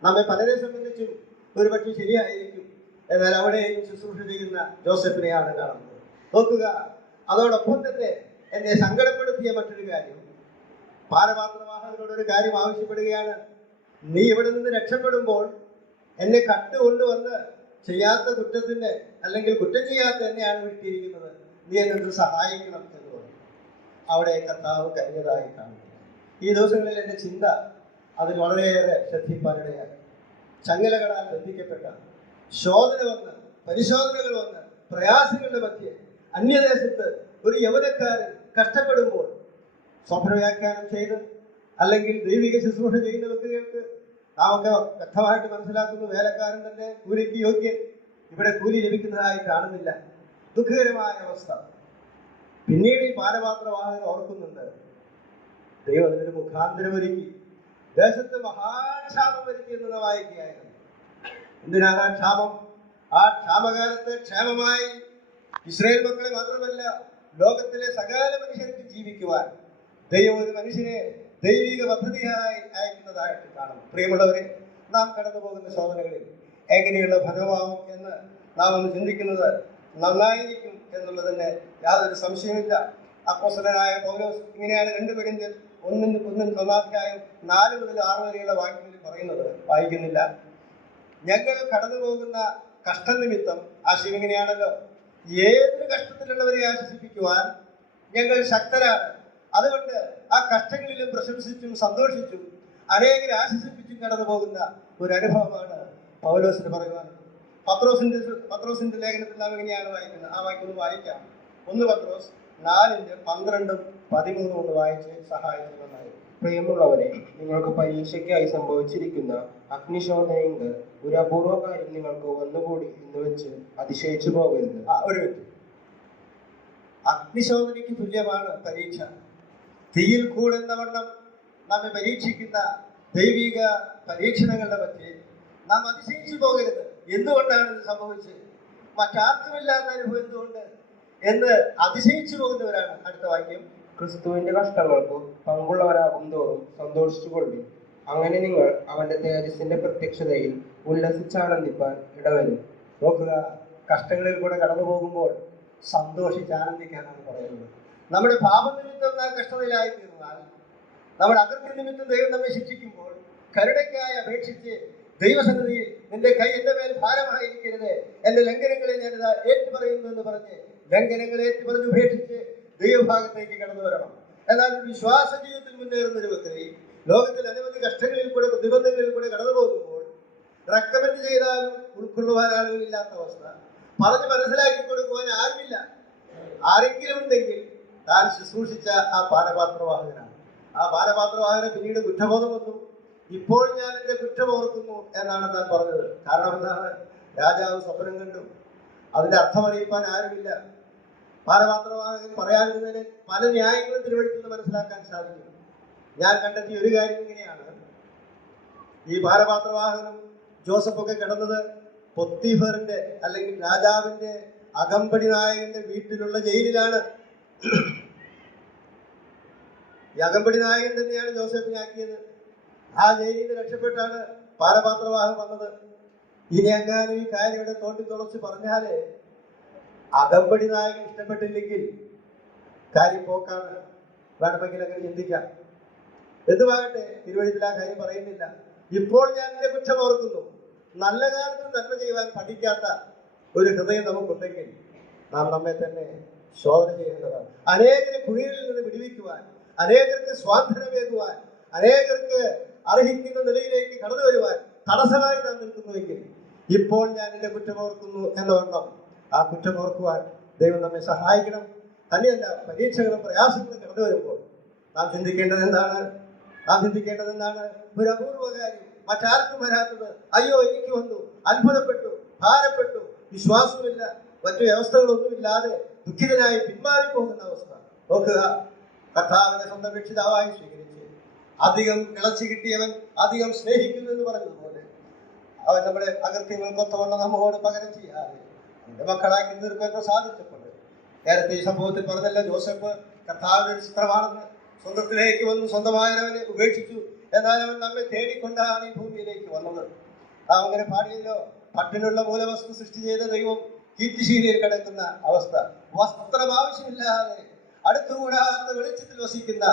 നമ്മെ പലരെ സംബന്ധിച്ചും ഒരുപക്ഷെ ശരിയായിരിക്കും. എന്നാൽ അവിടെയും ശുശ്രൂഷ ചെയ്യുന്ന ജോസഫിനെയാണ് കാണുന്നത്. നോക്കുക, അതോടൊപ്പം തന്നെ എന്നെ സങ്കടപ്പെടുത്തിയ മറ്റൊരു കാര്യം, പാനപാത്രവാഹകനോട് ഒരു കാര്യം ആവശ്യപ്പെടുകയാണ്. നീ ഇവിടെ നിന്ന് രക്ഷപ്പെടുമ്പോൾ എന്നെ കട്ടുകൊണ്ടുവന്ന് ചെയ്യാത്ത കുറ്റത്തിന്, അല്ലെങ്കിൽ കുറ്റം ചെയ്യാത്ത എന്നെയാണ് വിട്ടിരിക്കുന്നത്, നീ എന്നെ സഹായിക്കണം എന്ന് പറഞ്ഞു. അവിടെ കർത്താവ് കഴിഞ്ഞതായി കാണുന്നു. ഈ ദിവസങ്ങളിൽ എൻ്റെ ചിന്ത അതിൽ വളരെയേറെ ശ്രദ്ധിപ്പാനിടയായി. ചങ്ങലകളാൽ ബന്ധിക്കപ്പെട്ട, ശോധന വന്ന്, പരിശോധനകൾ വന്ന്, പ്രയാസങ്ങളുടെ മധ്യേ അന്യദേശത്ത് ഒരു യൗവനക്കാരൻ കഷ്ടപ്പെടുമ്പോൾ സ്വപ്നവ്യാഖ്യാനം ചെയ്ത് അല്ലെങ്കിൽ ദൈവിക ശുശ്രൂഷ ചെയ്യുന്ന വ്യക്തികൾക്ക് നാമൊക്കെ വ്യക്തമായിട്ട് മനസ്സിലാക്കുന്നു, വേലക്കാരൻ തന്നെ കൂലിക്ക് യോഗ്യൻ, ഇവിടെ കൂലി ലഭിക്കുന്നതായി കാണുന്നില്ല. ദുഃഖകരമായ അവസ്ഥ. പിന്നീട് ഈ പാനപാത്രവാഹകൻ ഓർക്കുന്നുണ്ട്, ദൈവം അതിനൊരു മുഖാന്തരം ഒരുക്കി, ദേശത്ത് മഹാക്ഷാമം വരുത്തി എന്ന് വായിക്കുകയായിരുന്നു. എന്തിനാണ് ആ ക്ഷാമം? ആ ക്ഷാമകാലത്ത് ക്ഷേമമായി ഇസ്രായേൽ മക്കളെ മാത്രമല്ല ലോകത്തിലെ സകല മനുഷ്യർക്ക് ജീവിക്കുവാൻ ദൈവം ഒരു മനുഷ്യനെ ദൈവിക പദ്ധതിയായി അയക്കുന്നതായിട്ട് കാണും. പ്രിയമുള്ളവരെ, നാം കടന്നു പോകുന്ന ശോധനകളിൽ എങ്ങനെയുള്ള ഫലമാവും എന്ന് നാം ഒന്ന് ചിന്തിക്കുന്നത് നന്നായിരിക്കും എന്നുള്ളതിന് യാതൊരു സംശയമില്ല. അപ്പോസ്തലനായ പൗലോസ് ഇങ്ങനെയാണ് 2 കൊരിന്ത്യർ 1-1 4 മുതൽ 6 വരെയുള്ള വാക്യങ്ങളിൽ പറയുന്നത്. വായിക്കുന്നില്ല. ഞങ്ങൾ കടന്നു പോകുന്ന കഷ്ടനിമിത്തം, ആശയം ഇങ്ങനെയാണല്ലോ, ഏതൊരു കഷ്ടത്തിലുള്ളവരെ ആശ്വസിപ്പിക്കുവാൻ ഞങ്ങൾ ശക്തരാണ്. അതുകൊണ്ട് ആ കഷ്ടങ്ങളിലും പ്രശംസിച്ചും സന്തോഷിച്ചും അനേകരെ ആശ്വസിപ്പിച്ചും കടന്നു പോകുന്ന ഒരു അനുഭവമാണ് പൗലോസിന് പറയുവാനുള്ളത്. പത്രോസിന്റെ ലേഖനത്തിൽ നാം എങ്ങനെയാണ് വായിക്കുന്നത്? ആ വാക്യം ഒന്ന് വായിക്കാം. 1 പത്രോസ് 4-12-13 ഒന്ന് വായിച്ച് സഹായിക്കുന്നതായി. പ്രിയമുള്ളവരെ, നിങ്ങൾക്ക് പരീക്ഷയ്ക്കായി സംഭവിച്ചിരിക്കുന്ന അഗ്നിശോധനയെങ്കിൽ ഒരു അപൂർവ കാര്യം നിങ്ങൾക്ക് വന്നുകൂടി എന്ന് വെച്ച് അതിശയിച്ചു പോകരുത്. ഒരു മിനിറ്റ്. അഗ്നിശോധനയ്ക്ക് തുല്യമാണ് പരീക്ഷ. തീയിൽ കൂടുന്ന വണ്ണം നമ്മെ പരീക്ഷിക്കുന്ന ദൈവിക പരീക്ഷണങ്ങളുടെ പറ്റി നാം അതിശയിച്ചു പോകരുത്. എന്തുകൊണ്ടാണ് ഇത് സംഭവിച്ചത്? മറ്റാർക്കുമില്ലാത്ത അനുഭവം എന്തുകൊണ്ട് എന്ന് അതിശയിച്ചു പോകുന്നവരാണ്. അടുത്ത വാക്യം, ക്രിസ്തുവിന്റെ കഷ്ടങ്ങൾക്ക് പങ്കുള്ളവരാകും തോറും സന്തോഷിച്ചു കൊള്ളുവിൻ. അങ്ങനെ നിങ്ങൾ അവന്റെ തേജസ്സിന്റെ പ്രത്യക്ഷതയിൽ ഉല്ലസിച്ചാനന്ദിപ്പാൻ ഇടവരും. നോക്കുക, കഷ്ടങ്ങളിൽ കൂടെ കടന്നു പോകുമ്പോൾ സന്തോഷിച്ച് ആനന്ദിക്കാനാണ് പറയുന്നത്. നമ്മുടെ പാപനിമിത്തം നാം കഷ്ടതയിലായി തീർന്നാൽ, നമ്മുടെ അകൃത്യ നിമിത്തം ദൈവം നമ്മെ ശിക്ഷിക്കുമ്പോൾ കരുണയ്ക്കായി അപേക്ഷിച്ച് ദൈവസന്നിധിയിൽ നിന്റെ കൈ എന്റെ മേൽ ഭാരമായിരിക്കരുത്, എന്റെ ലംഘനങ്ങളെ ഞാനിതാ ഏറ്റുപറയുന്നു എന്ന് പറഞ്ഞ് ലംഘനങ്ങളെ ഏറ്റുപറഞ്ഞ് ഉപേക്ഷിച്ച് ദൈവഭാഗത്തേക്ക് കടന്നു വരണം. എന്നാൽ ഒരു വിശ്വാസ ജീവിതത്തിൽ മുന്നേറുന്ന ഒരു വ്യക്തി ലോകത്തിൽ അനവധി കഷ്ടങ്ങളിൽ കൂടെ, പ്രതിബന്ധങ്ങളിൽ കൂടെ കടന്നു പോകുമ്പോൾ റെക്കമെൻഡ് ചെയ്താലും ഉൾക്കൊള്ളുവാൻ ആളുകളില്ലാത്ത അവസ്ഥ, പറഞ്ഞ് മനസ്സിലാക്കി കൊടുക്കുവാൻ ആരുമില്ല. ആരെങ്കിലും ഉണ്ടെങ്കിൽ താൻ ശുശ്രൂഷിച്ച ആ പാനപാത്രവാഹകനാണ്. ആ പാനപാത്രവാഹകന് പിന്നീട് കുറ്റബോധം വന്നു. ഇപ്പോൾ ഞാൻ എൻ്റെ കുറ്റം ഓർക്കുന്നു എന്നാണ് താൻ പറഞ്ഞത്. കാരണം എന്താണ്? രാജാവ് സ്വപ്നം കണ്ടു, അതിന്റെ അർത്ഥം അറിയിപ്പാൻ ആരുമില്ല. പാനപാത്രവാഹകൻ പറയാതിരുന്നതിന് പല ന്യായങ്ങളും തിരുവഴുത്തിൽ നിന്ന് മനസ്സിലാക്കാൻ സാധിക്കും. ഞാൻ കണ്ടെത്തിയ ഒരു കാര്യം ഇങ്ങനെയാണ്, ഈ പാനപാത്രവാഹകനും ജോസഫൊക്കെ കിടന്നത് പൊത്തിഫറിന്റെ അല്ലെങ്കിൽ രാജാവിന്റെ അകമ്പടി നായകന്റെ വീട്ടിലുള്ള ജയിലിലാണ്. ഈ അകമ്പടി നായകൻ തന്നെയാണ് ജോസഫിനെ ആക്കിയത്. ആ ജയിലിൽ നിന്ന് രക്ഷപ്പെട്ടാണ് പാനപാത്രവാഹം വന്നത്. ഇനി എങ്ങാനും ഈ കാര്യം ഇവിടെ തോണ്ടിത്തുളച്ച് പറഞ്ഞാല് അകമ്പടി നായകൻ ഇഷ്ടപ്പെട്ടില്ലെങ്കിൽ കാര്യം പോക്കാണ്. വേണമെങ്കിൽ അങ്ങനെ ചിന്തിക്കാം. എന്തുവാകട്ടെ, തിരുവഴുത്തിൽ ആ കാര്യം പറയുന്നില്ല. ഇപ്പോൾ ഞാൻ എന്റെ കുറ്റം ഓർക്കുന്നു. നല്ല കാലത്ത് നന്മ ചെയ്യുവാൻ പഠിക്കാത്ത ഒരു ഹൃദയം നമുക്കുണ്ടെങ്കിൽ നാം നമ്മെ തന്നെ ശോധന ചെയ്യേണ്ടതാണ്. അനേകരെ കുഴികളിൽ നിന്ന് വിടുവിക്കുവാൻ, അനേകർക്ക് സ്വാതന്ത്ര്യമേകുവാൻ, അനേകർക്ക് അർഹിക്കുന്ന നിലയിലേക്ക് കടന്നു വരുവാൻ തടസ്സമായി നാം നിൽക്കുന്നുവെങ്കിൽ ഇപ്പോൾ ഞാൻ എൻ്റെ കുറ്റമോർക്കുന്നു എന്ന വണ്ണം ആ കുറ്റമോർക്കുവാൻ ദൈവം നമ്മെ സഹായിക്കണം. തന്നെയല്ല, പരീക്ഷകളും പ്രയാസങ്ങളും കടന്നു വരുമ്പോൾ നാം ചിന്തിക്കേണ്ടത് എന്താണ്? ഒരു അപൂർവ കാര്യം, മറ്റാർക്കും വരാത്തത് അയ്യോ എനിക്ക് വന്നു, അത്ഭുതപ്പെട്ടു, ഭാരപ്പെട്ടു, വിശ്വാസമില്ല, മറ്റു വ്യവസ്ഥകളൊന്നുമില്ലാതെ ദുഃഖിതനായി പിന്മാറിപ്പോകുന്ന അവസ്ഥ. നോക്കുക, കർത്താവിനെ സ്വന്തം രക്ഷിതാവായി സ്വീകരിച്ച് അധികം ഇളച്ചു കിട്ടിയവൻ അധികം സ്നേഹിക്കുന്നു എന്ന് പറഞ്ഞതുപോലെ അവൻ നമ്മുടെ അകൃത്യങ്ങൾക്കൊത്തവണ്ണം നമ്മോട് പകരം ചെയ്യാതെ അവന്റെ മക്കളാക്കി തീർക്കാൻ സാധിച്ചപ്പോൾ നേരത്തെ ഈ സംഭവത്തിൽ പറഞ്ഞല്ലോ, ജോസഫ് കർത്താവിന്റെ ഒരു ചിത്രമാണെന്ന്. സ്വന്തത്തിലേക്ക് വന്നു, സ്വന്തമായവനെ ഉപേക്ഷിച്ചു, എന്നാൽ അവൻ നമ്മെ തേടിക്കൊണ്ടാണ് ഈ ഭൂമിയിലേക്ക് വന്നത്. നാം അങ്ങനെ പാടിയല്ലോ, പട്ടിനുള്ള മൂലവസ്തു സൃഷ്ടി ചെയ്ത ദൈവം കീർത്തിശീലയിൽ കിടക്കുന്ന അവസ്ഥ. വസ്ത്രം ആവശ്യമില്ലാതെ അടുത്തുകൂടാത്ത വെളിച്ചത്തിൽ വസിക്കുന്ന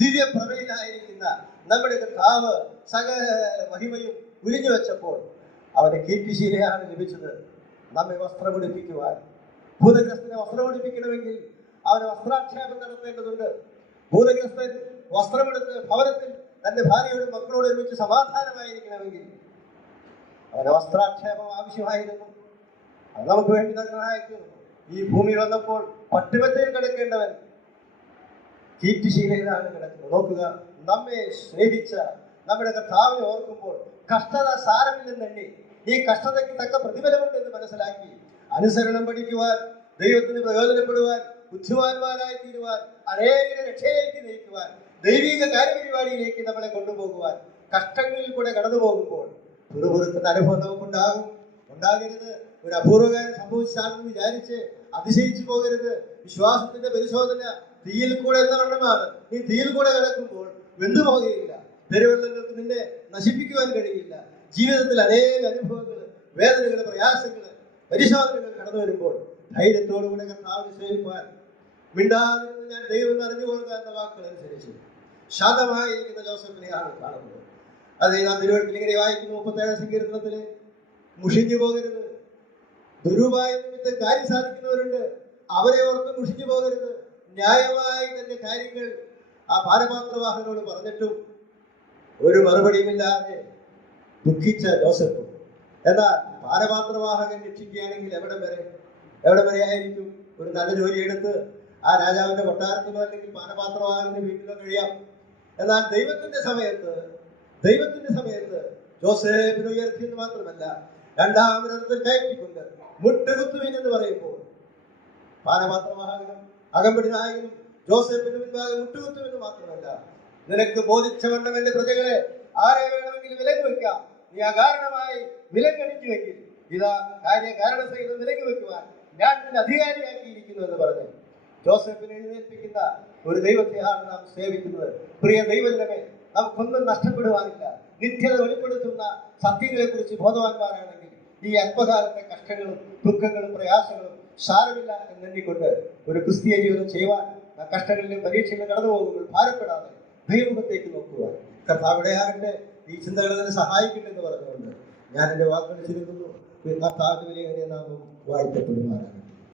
ദിവ്യപ്രഭയിലായിരിക്കുന്ന നമ്മുടെ കർത്താവ് സകല മഹിമയും ഉരിഞ്ഞു വെച്ചപ്പോൾ അവന് കീർത്തിശീലയാണ് ലഭിച്ചത്. നമ്മെ വസ്ത്രമുടിപ്പിക്കുവാൻ, ഭൂതഗ്രസ്തനെ വസ്ത്രമുടിപ്പിക്കണമെങ്കിൽ അവന് വസ്ത്രാക്ഷേപം നടത്തേണ്ടതുണ്ട്. ഭൂതഗ്രസ്തൻ വസ്ത്രമെടുത്ത് ഭവനത്തിൽ തന്റെ ഭാര്യയോടും മക്കളോട് ഒരുമിച്ച് സമാധാനമായിരിക്കണമെങ്കിൽ അവന് വസ്ത്രാക്ഷേപം ആവശ്യമായിരുന്നു. അത് നമുക്ക് വേണ്ടി സഹായിക്കുന്നു. ഈ ഭൂമിയിൽ വന്നപ്പോൾ പട്ടുമെത്തയിൽ കിടക്കേണ്ടവൻ കീർത്തിശീലയിലാണ് കിടക്കുന്നത്. നോക്കുക, നമ്മെ സ്നേഹിച്ച നമ്മുടെ കർത്താവിനെ ഓർക്കുമ്പോൾ കഷ്ടത സാരമില്ലെന്നെണ്ണി ഈ കഷ്ടതയ്ക്ക് തക്ക പ്രതിഫലമുണ്ടെന്ന് മനസ്സിലാക്കി അനുസരണം പഠിക്കുവാൻ, ദൈവത്തിന് പ്രയോജനപ്പെടുവാൻ, ബുദ്ധിമാന്മാരായി തീരുവാൻ, അനേകരെ രക്ഷയിലേക്ക് നയിക്കുവാൻ, ദൈവിക കാര്യപരിപാടിയിലേക്ക് നമ്മളെ കൊണ്ടുപോകുവാൻ കഷ്ടങ്ങളിൽ കൂടെ കടന്നു പോകുമ്പോൾ പിറുപിറുക്കുന്ന അനുഭവം നമുക്കുണ്ടാകരുത്. ഒരു അപൂർവകാര്യം സംഭവിച്ചാണെന്ന് വിചാരിച്ച് അതിശയിച്ചു പോകരുത്. വിശ്വാസത്തിന്റെ പരിശോധന തീയിൽ കൂടെ എന്ന വണ്ണമാണ്. നീ തീയിൽ കൂടെ കിടക്കുമ്പോൾ വെന്തുപോകുകയില്ല. പെരുവെള്ളങ്ങൾക്ക് നിന്നെ നശിപ്പിക്കുവാൻ കഴിയില്ല. ജീവിതത്തിൽ അനേക അനുഭവങ്ങൾ, വേദനകൾ, പ്രയാസങ്ങൾ, പരിശോധനകൾ കടന്നു വരുമ്പോൾ ധൈര്യത്തോടുകൂടെ കർത്താവിനെ സേവിക്കുവാൻ, മിണ്ടാതിരുന്ന് ഞാൻ ദൈവം അറിഞ്ഞുകൊള്ളുക എന്ന വാക്കുകൾ അനുസരിച്ച് ശാന്തമായിരിക്കുന്ന ജോസഫിനെയാണ് കാണുന്നത്. അത് നാം തിരുവഴുത്തിൽ ഇങ്ങനെ വായിക്കുന്നു, 37 സങ്കീർത്തനത്തില് മുഷിഞ്ഞു പോകരുത്. ദുരുപായ നിമിത്തം കാര്യം സാധിക്കുന്നവരുണ്ട്, അവരെ ഓർത്ത് മുഷിഞ്ഞു പോകരുത്. ന്യായമായി തന്റെ കാര്യങ്ങൾ ആ പാനപാത്രവാഹനോട് പറഞ്ഞിട്ടും ഒരു മറുപടിയുമില്ലാതെ ദുഃഖിച്ച ജോസഫ്. എന്നാൽ പാനപാത്രവാഹകൻ രക്ഷിക്കുകയാണെങ്കിൽ എവിടെ വരെ ആയിരിക്കും? ഒരു നല്ല ജോലി എടുത്ത് ആ രാജാവിന്റെ കൊട്ടാരത്തിലോ അല്ലെങ്കിൽ പാനപാത്രവാഹകന്റെ വീട്ടിലോ കഴിയാം. എന്നാൽ ദൈവത്തിന്റെ സമയത്ത് ജോസഫിനെ ഉയർത്തിയെന്ന് മാത്രമല്ല, രണ്ടാമത്തെ കയറ്റിക്കൊണ്ട് മുട്ടുകുത്തുവിൻ എന്ന് പറയുമ്പോൾ പാനപാത്രവാഹകനും അകമ്പടി നായകനും ജോസഫിന് മുൻപാകെ മുട്ടുകുത്തുമെന്ന് മാത്രമല്ല, നിനക്ക് ബോധിച്ചവണ്ണം എന്റെ പ്രജകളെ ആരെ വേണമെങ്കിലും വിലക്ക് വെക്കാം, നീ അകാരണമായി വിലക്കടിച്ചുവെങ്കിൽ ഇതാ കാരണസഹിതം വിലക്ക് വെക്കുവാൻ ഞാൻ നിന്നെ അധികാരിയാക്കിയിരിക്കുന്നു എന്ന് പറഞ്ഞു ജോസഫിനെ എഴുന്നേൽപ്പിക്കുന്ന ഒരു ദൈവത്തെയാണ് നാം സേവിക്കുന്നത്. പ്രിയ ദൈവജനമേ, നമുക്കൊന്നും നഷ്ടപ്പെടുവാനില്ല. നിത്യത വെളിപ്പെടുത്തുന്ന സത്യങ്ങളെ കുറിച്ച് ബോധവാന്മാരാണെങ്കിൽ ഈ അല്പകാലത്തെ കഷ്ടങ്ങളും ദുഃഖങ്ങളും പ്രയാസങ്ങളും സാരമില്ല എന്നെണ്ണിക്കൊണ്ട് ഒരു ക്രിസ്തീയ ജീവിതം ചെയ്യുവാൻ, ആ കഷ്ടങ്ങളിലും പരീക്ഷകളിലും കടന്നു പോകുമ്പോൾ ഭാരപ്പെടാതെ ദൈവമുഖത്തേക്ക് നോക്കുവാൻ കർത്താവിടെയാകട്ടെ. ഈ ചിന്തകൾ തന്നെ സഹായിക്കട്ടെ എന്ന് പറഞ്ഞുകൊണ്ട് ഞാൻ എൻ്റെ വാക്കുകൾ ചുരുക്കുന്നു. കർത്താവിന്റെ വലിയ നാമം വാഴ്ത്തപ്പെടുമാറാകട്ടെ.